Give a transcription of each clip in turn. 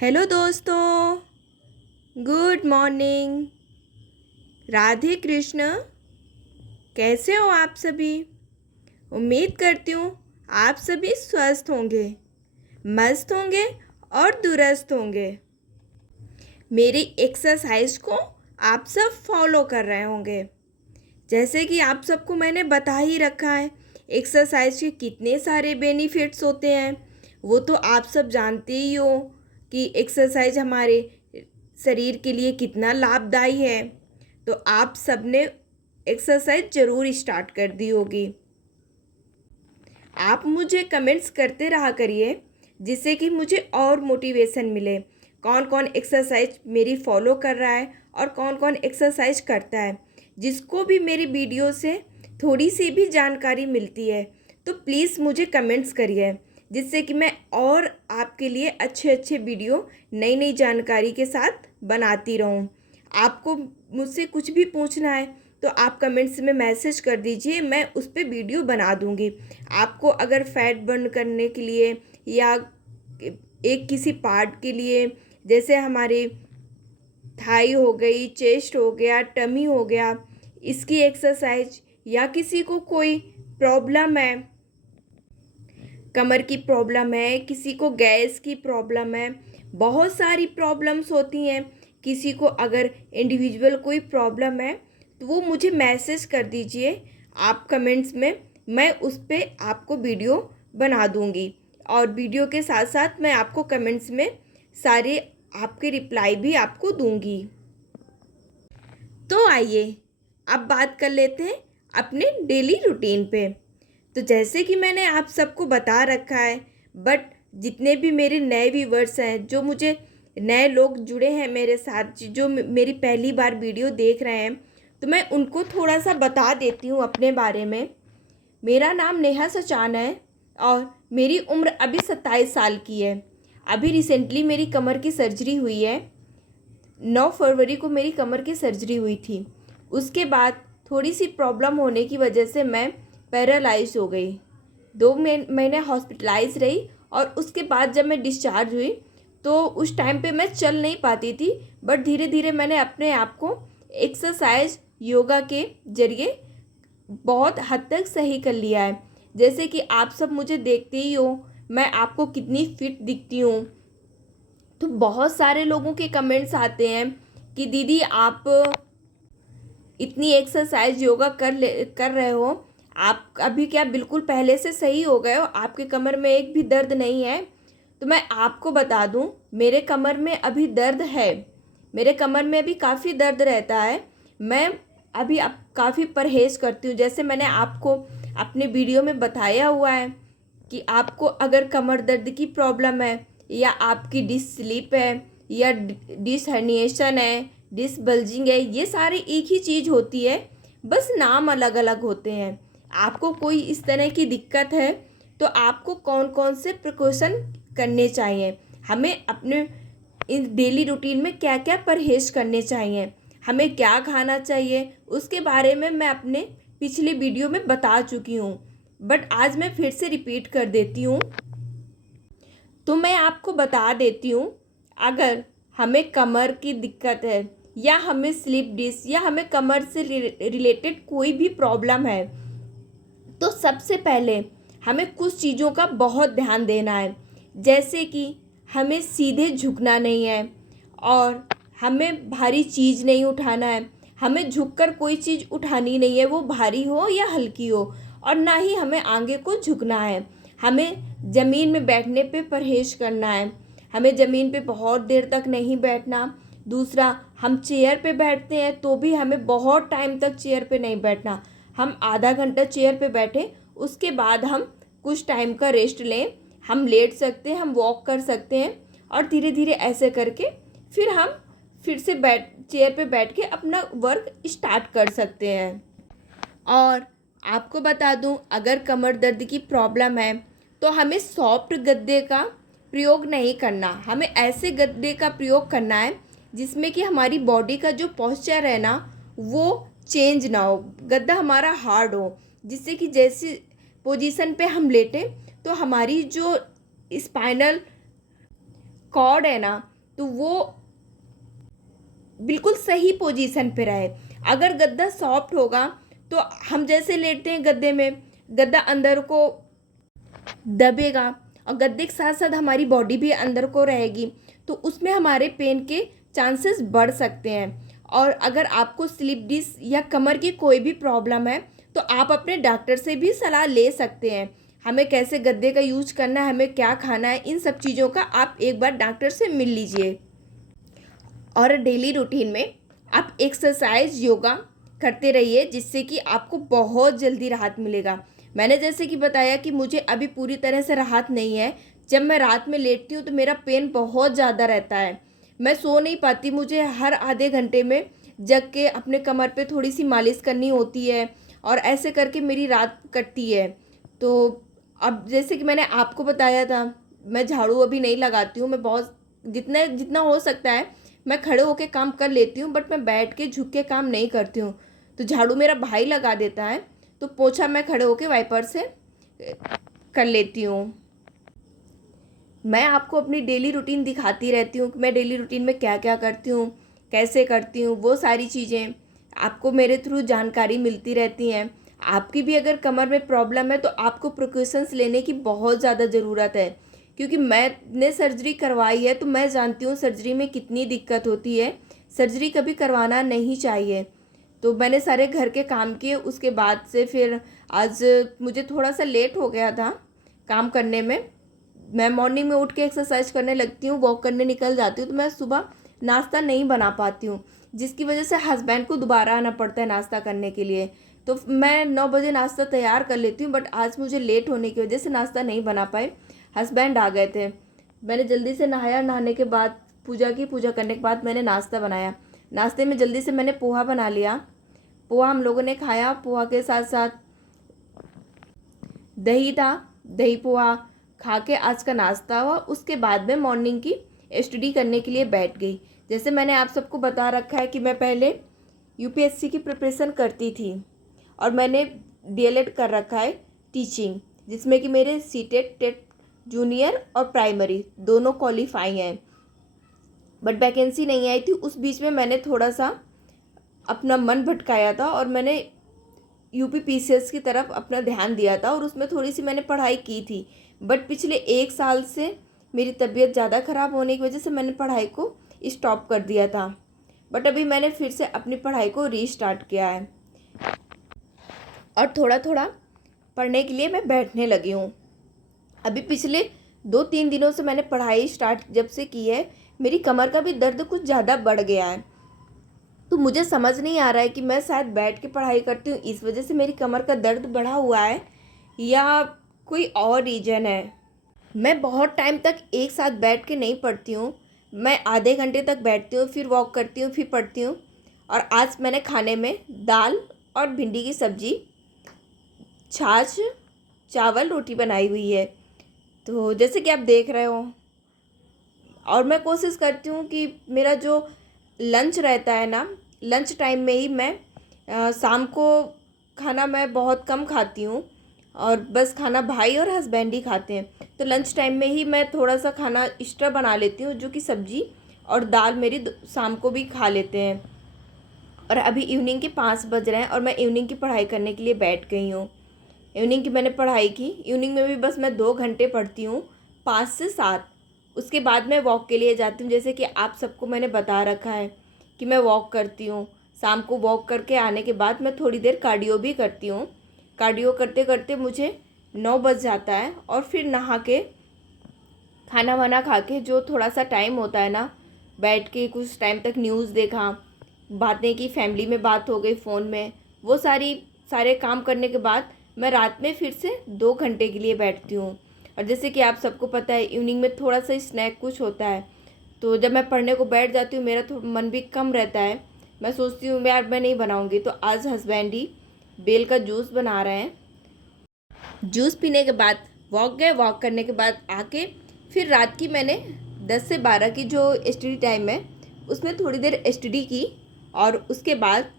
Hello दोस्तों, good morning. Radhe Krishna. कैसे हो आप सभी? उम्मीद करती हूँ आप सभी स्वस्थ होंगे, मस्त होंगे और दुरुस्त होंगे। मेरी एक्सरसाइज को आप सब फॉलो कर रहे होंगे। जैसे कि आप सबको मैंने बता ही रखा है एक्सरसाइज के कितने सारे बेनिफिट्स होते हैं, वो तो आप सब जानते ही हो कि एक्सरसाइज हमारे शरीर के लिए कितना लाभदायी है। तो आप सब ने एक्सरसाइज ज़रूर स्टार्ट कर दी होगी। आप मुझे कमेंट्स करते रहा करिए जिससे कि मुझे और मोटिवेशन मिले। कौन कौन एक्सरसाइज मेरी फॉलो कर रहा है और कौन कौन एक्सरसाइज करता है। जिसको भी मेरी वीडियो से थोड़ी सी भी जानकारी मिलती है तो प्लीज़ मुझे कमेंट्स करिए, जिससे कि मैं और आपके लिए अच्छे अच्छे वीडियो नई नई जानकारी के साथ बनाती रहूं। आपको मुझसे कुछ भी पूछना है तो आप कमेंट्स में मैसेज कर दीजिए, मैं उस पर वीडियो बना दूंगी। आपको अगर फैट बर्न करने के लिए या एक किसी पार्ट के लिए, जैसे हमारे थाई हो गई, चेस्ट हो गया, टमी हो गया, इसकी एक्सरसाइज, या किसी को कोई प्रॉब्लम है, कमर की प्रॉब्लम है, किसी को गैस की प्रॉब्लम है, बहुत सारी प्रॉब्लम्स होती हैं। किसी को अगर इंडिविजुअल कोई प्रॉब्लम है तो वो मुझे मैसेज कर दीजिए आप कमेंट्स में, मैं उस पर आपको वीडियो बना दूंगी। और वीडियो के साथ साथ मैं आपको कमेंट्स में सारे आपके रिप्लाई भी आपको दूंगी। तो आइए अब बात कर लेते हैं अपने डेली रूटीन पे। तो जैसे कि मैंने आप सबको बता रखा है, बट जितने भी मेरे नए व्यूवर्स हैं, जो मुझे नए लोग जुड़े हैं मेरे साथ, जो मेरी पहली बार वीडियो देख रहे हैं, तो मैं उनको थोड़ा सा बता देती हूँ अपने बारे में। मेरा नाम नेहा सचान है और मेरी उम्र अभी 27 साल की है। अभी रिसेंटली मेरी कमर की सर्जरी हुई है। 9 फरवरी को मेरी कमर की सर्जरी हुई थी। उसके बाद थोड़ी सी प्रॉब्लम होने की वजह से मैं पैरालाइज हो गई। 2 महीने हॉस्पिटलाइज रही और उसके बाद जब मैं डिस्चार्ज हुई तो उस टाइम पे मैं चल नहीं पाती थी, बट धीरे धीरे मैंने अपने आप को एक्सरसाइज, योगा के जरिए बहुत हद तक सही कर लिया है। जैसे कि आप सब मुझे देखते ही हो, मैं आपको कितनी फिट दिखती हूँ। तो बहुत सारे लोगों के कमेंट्स आते हैं कि दीदी आप इतनी एक्सरसाइज, योगा कर रहे हो, आप अभी क्या बिल्कुल पहले से सही हो गए हो, आपके कमर में एक भी दर्द नहीं है? तो मैं आपको बता दूं, मेरे कमर में अभी दर्द है। मेरे कमर में अभी काफ़ी दर्द रहता है। मैं अभी अब काफ़ी परहेज़ करती हूँ। जैसे मैंने आपको अपने वीडियो में बताया हुआ है कि आपको अगर कमर दर्द की प्रॉब्लम है, या आपकी डिस्क स्लिप है, या डिस्क हर्निएशन है, डिस्क बल्जिंग है, ये सारे एक ही चीज़ होती है, बस नाम अलग अलग होते हैं। आपको कोई इस तरह की दिक्कत है तो आपको कौन कौन से प्रिकॉशन करने चाहिए, हमें अपने इस डेली रूटीन में क्या क्या परहेज़ करने चाहिए, हमें क्या खाना चाहिए, उसके बारे में मैं अपने पिछले वीडियो में बता चुकी हूँ, बट आज मैं फिर से रिपीट कर देती हूँ। तो मैं आपको बता देती हूँ, अगर हमें कमर की दिक्कत है, या हमें स्लिप डिस्क, या हमें कमर से रिलेटेड कोई भी प्रॉब्लम है, तो सबसे पहले हमें कुछ चीज़ों का बहुत ध्यान देना है। जैसे कि हमें सीधे झुकना नहीं है, और हमें भारी चीज़ नहीं उठाना है। हमें झुककर कोई चीज़ उठानी नहीं है, वो भारी हो या हल्की हो, और ना ही हमें आगे को झुकना है। हमें ज़मीन में बैठने पे परहेज़ करना है। हमें ज़मीन पे बहुत देर तक नहीं बैठना। दूसरा, हम चेयर पे बैठते हैं तो भी हमें बहुत टाइम तक चेयर पे नहीं बैठना। हम आधा घंटा चेयर पे बैठे, उसके बाद हम कुछ टाइम का रेस्ट लें। हम लेट सकते हैं, हम वॉक कर सकते हैं, और धीरे धीरे ऐसे करके फिर से चेयर पे बैठ के अपना वर्क स्टार्ट कर सकते हैं। और आपको बता दूं, अगर कमर दर्द की प्रॉब्लम है तो हमें सॉफ्ट गद्दे का प्रयोग नहीं करना। हमें ऐसे गद्दे का प्रयोग करना है जिसमें कि हमारी बॉडी का जो पॉस्चर है ना, वो चेंज ना हो, गद्दा हमारा हार्ड हो, जिससे कि जैसी पोजीशन पे हम लेटें तो हमारी जो स्पाइनल कॉर्ड है ना, तो वो बिल्कुल सही पोजीशन पे रहे। अगर गद्दा सॉफ्ट होगा तो हम जैसे लेटते हैं गद्दे में, गद्दा अंदर को दबेगा और गद्दे के साथ साथ हमारी बॉडी भी अंदर को रहेगी, तो उसमें हमारे पेन के चांसेस बढ़ सकते हैं। और अगर आपको स्लिप डिस्क या कमर की कोई भी प्रॉब्लम है तो आप अपने डॉक्टर से भी सलाह ले सकते हैं। हमें कैसे गद्दे का यूज करना है, हमें क्या खाना है, इन सब चीज़ों का आप एक बार डॉक्टर से मिल लीजिए। और डेली रूटीन में आप एक्सरसाइज योगा करते रहिए, जिससे कि आपको बहुत जल्दी राहत मिलेगा। मैंने जैसे कि बताया कि मुझे अभी पूरी तरह से राहत नहीं है। जब मैं रात में लेटती हूँ तो मेरा पेन बहुत ज़्यादा रहता है, मैं सो नहीं पाती। मुझे हर आधे घंटे में जग के अपने कमर पे थोड़ी सी मालिश करनी होती है और ऐसे करके मेरी रात कटती है। तो अब जैसे कि मैंने आपको बताया था, मैं झाड़ू अभी नहीं लगाती हूँ। मैं बहुत जितना जितना हो सकता है मैं खड़े होके काम कर लेती हूँ, बट मैं बैठ के झुक के काम नहीं करती हूँ। तो झाड़ू मेरा भाई लगा देता है, तो पोछा मैं खड़े होके वाइपर से कर लेती हूँ। मैं आपको अपनी डेली रूटीन दिखाती रहती हूँ कि मैं डेली रूटीन में क्या क्या करती हूँ, कैसे करती हूँ। वो सारी चीज़ें आपको मेरे थ्रू जानकारी मिलती रहती हैं। आपकी भी अगर कमर में प्रॉब्लम है तो आपको प्रिकॉशंस लेने की बहुत ज़्यादा ज़रूरत है, क्योंकि मैंने सर्जरी करवाई है तो मैं जानती हूँ सर्जरी में कितनी दिक्कत होती है। सर्जरी कभी करवाना नहीं चाहिए। तो मैंने सारे घर के काम किए, उसके बाद से फिर आज मुझे थोड़ा सा लेट हो गया था काम करने में। मैं मॉर्निंग में उठ के एक्सरसाइज करने लगती हूँ, वॉक करने निकल जाती हूँ, तो मैं सुबह नाश्ता नहीं बना पाती हूँ, जिसकी वजह से हस्बैंड को दोबारा आना पड़ता है नाश्ता करने के लिए। तो मैं 9 बजे नाश्ता तैयार कर लेती हूँ, बट आज मुझे लेट होने की वजह से नाश्ता नहीं बना पाए। हस्बैंड आ गए थे, मैंने जल्दी से नहाया, नहाने के बाद पूजा की, पूजा करने के बाद मैंने नाश्ता बनाया। नाश्ते में जल्दी से मैंने पोहा बना लिया। पोहा हम लोगों ने खाया, पोहा के साथ साथ दही था, दही पोहा खा के आज का नाश्ता हुआ। उसके बाद में मॉर्निंग की स्टडी करने के लिए बैठ गई। जैसे मैंने आप सबको बता रखा है कि मैं पहले यूपीएससी की प्रिपरेशन करती थी और मैंने डीएलएड कर रखा है टीचिंग, जिसमें कि मेरे सीटेट, टेट जूनियर और प्राइमरी दोनों क्वालिफाई हैं, बट वैकेंसी नहीं आई थी। उस बीच में मैंने थोड़ा सा अपना मन भटकाया था और मैंने यूपी पीसीएस की तरफ अपना ध्यान दिया था और उसमें थोड़ी सी मैंने पढ़ाई की थी। बट पिछले 1 साल से मेरी तबीयत ज़्यादा ख़राब होने की वजह से मैंने पढ़ाई को स्टॉप कर दिया था। बट अभी मैंने फिर से अपनी पढ़ाई को रीस्टार्ट किया है और थोड़ा थोड़ा पढ़ने के लिए मैं बैठने लगी हूँ। अभी पिछले 2-3 दिनों से मैंने पढ़ाई स्टार्ट जब से की है, मेरी कमर का भी दर्द कुछ ज़्यादा बढ़ गया है। तो मुझे समझ नहीं आ रहा है कि मैं शायद बैठ के पढ़ाई करती हूँ इस वजह से मेरी कमर का दर्द बढ़ा हुआ है, या कोई और रीज़न है। मैं बहुत टाइम तक एक साथ बैठ के नहीं पढ़ती हूँ। मैं आधे घंटे तक बैठती हूँ, फिर वॉक करती हूँ, फिर पढ़ती हूँ। और आज मैंने खाने में दाल और भिंडी की सब्ज़ी, छाछ, चावल, रोटी बनाई हुई है। तो जैसे कि आप देख रहे हो, और मैं कोशिश करती हूँ कि मेरा जो लंच रहता है ना, लंच टाइम में ही मैं शाम को खाना मैं बहुत कम खाती हूँ और बस खाना भाई और हस्बैंड ही खाते हैं। तो लंच टाइम में ही मैं थोड़ा सा खाना एक्स्ट्रा बना लेती हूँ, जो कि सब्ज़ी और दाल मेरी शाम को भी खा लेते हैं। और अभी इवनिंग के 5 बज रहे हैं और मैं इवनिंग की पढ़ाई करने के लिए बैठ गई हूँ। इवनिंग की मैंने पढ़ाई की। इवनिंग में भी बस मैं 2 घंटे पढ़ती हूँ, 5 से 7। उसके बाद मैं वॉक के लिए जाती हूँ। जैसे कि आप सबको मैंने बता रखा है कि मैं वॉक करती हूँ। शाम को वॉक करके आने के बाद मैं थोड़ी देर कार्डियो भी करती हूँ। कार्डियो करते करते मुझे 9 बज जाता है और फिर नहा के खाना वाना खा के जो थोड़ा सा टाइम होता है ना, बैठ के कुछ टाइम तक न्यूज़ देखा, बातें की, फैमिली में बात हो गई फ़ोन में, वो सारे काम करने के बाद मैं रात में फिर से 2 घंटे के लिए बैठती हूँ। और जैसे कि आप सबको पता है इवनिंग में थोड़ा सा स्नैक कुछ होता है, तो जब मैं पढ़ने को बैठ जाती हूँ मेरा मन भी कम रहता है। मैं सोचती हूँ यार मैं नहीं बनाऊँगी, तो आज हस्बैंड ही बेल का जूस बना रहे हैं। जूस पीने के बाद वॉक गए, वॉक करने के बाद आके फिर रात की मैंने 10 से 12 की जो स्टडी टाइम है उसमें थोड़ी देर स्टडी की और उसके बाद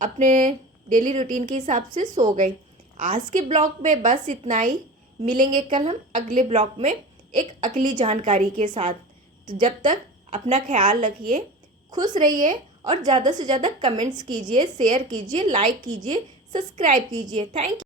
अपने डेली रूटीन के हिसाब से सो गई। आज के ब्लॉग में बस इतना ही। मिलेंगे कल हम अगले ब्लॉग में एक अगली जानकारी के साथ। तो जब तक अपना ख्याल रखिए, खुश रहिए और ज़्यादा से ज़्यादा कमेंट्स कीजिए, शेयर कीजिए, लाइक कीजिए, सब्सक्राइब कीजिए। Thank you.